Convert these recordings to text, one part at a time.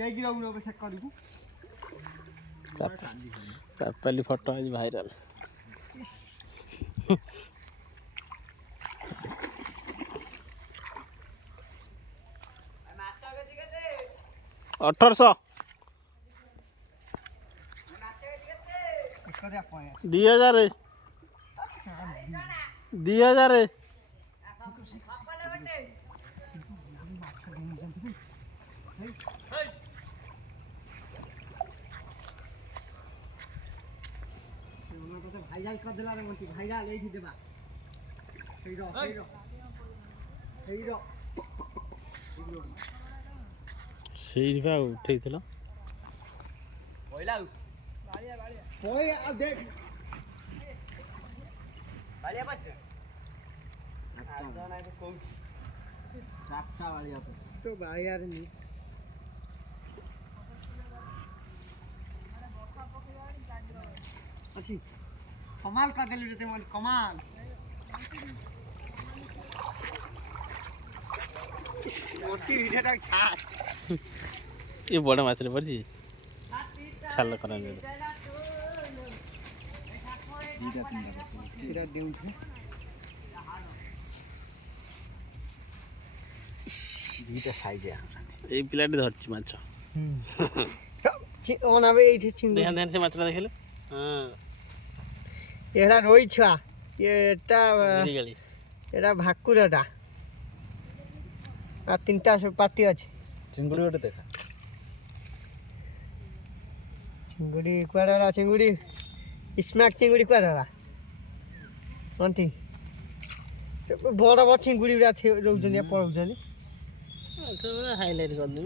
ଯାଇକି ରହିବୁ ଅବଶ୍ୟ କରିବୁ ପାପାଲି ଫଟୋ ଆଜି ଭାଇରାଲ। 1800 2000 2000 ଭାଇରାଲ କରିଦେଲା ରେ ମନ୍ତି ଭାଇରାଲ ଏଇଠି ଦେବା ହେଇର ସେଇଠି ବା ଉଠେଇଥିଲ ପଇଲା ଆଉ ପଇ ଆଉ ଦେଖ ବାଳିଆ ପାଛ ଆଜଣା ଏବେ କୋଉ ଚାରଟା ବାଳିଆ ତ ବାଳିଆରେ ନି अच्छी कमाल का दिल देते मन कमाल मोटी वीडियो छा ये बड़ा माछ रे पड़जी छाल करा दे दीटा तीनटा एटा देउ छे दीटा साइज है ए पिलाटी धरची माछ ओन आबे एठी चिंगु ध्यान ध्यान से माछला देखले हां एरा रोई छुआ एटा एरा भाकुरटा आ तीनटा सब पाती अछि चिंगुड़ी गोटे देखा चिंगुड़ी कुआडा चिंगुड़ी स्मैक चिंगुड़ी कुआडा अंटी बड़ बड़ चिंगुड़ी रा रहउजनी पळउजनी अच्छा हाइलाइट कर दू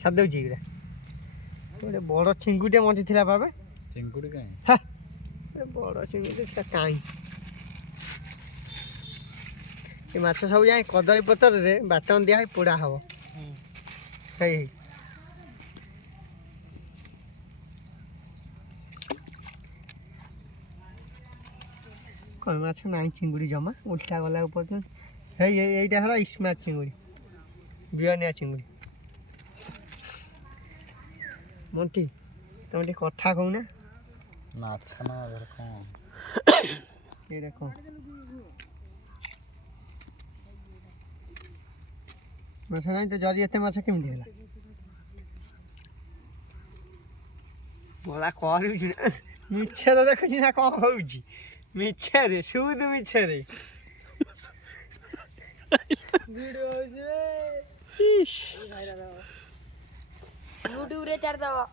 छाड़ दउची रे ଗୋଟେ ବଡ଼ ଚିଙ୍ଗୁଟେ ମଞ୍ଜି ଥିଲା ବାବା ଚିଙ୍ଗୁଡ଼ି କାଇଁ ହା ବଡ଼ ଚିଙ୍ଗୁଟେ ସେଟା କାଇଁ ଏ ମାଛ ସବୁ ଯାଏ କଦଳୀ ପତ୍ରରେ ବାଟନ ଦିଆ ହେଇ ପୋଡ଼ା ହବ ହେଇ କଣ ମାଛ ନାହିଁ ଚିଙ୍ଗୁଡ଼ି ଜମା ଉଲ୍ଟା ଗଲା ପର୍ଯ୍ୟନ୍ତ ହେଇ ଏଇଟା ହେଲା ସ୍ମାର୍ଟ ଚିଙ୍ଗୁଡ଼ି ବିଅନିଆ ଚିଙ୍ଗୁଡ଼ି ମଣ୍ଟି ତମେ ଟିକେ କଥା କହୁନା ମାଛ ନା କଣ ଏଇଟା କଣ ମାଛ ନାହିଁ ତ ଜରି ଏତେ ମାଛ କେମିତି ହେଲା ଭଲା କରୁଛି ମିଛରେ ଦେଖୁଛି ନା କଣ ହଉଛି ମିଛରେ ସୁଦ ମିଛରେ यूट्यूब रे छाड़ दबो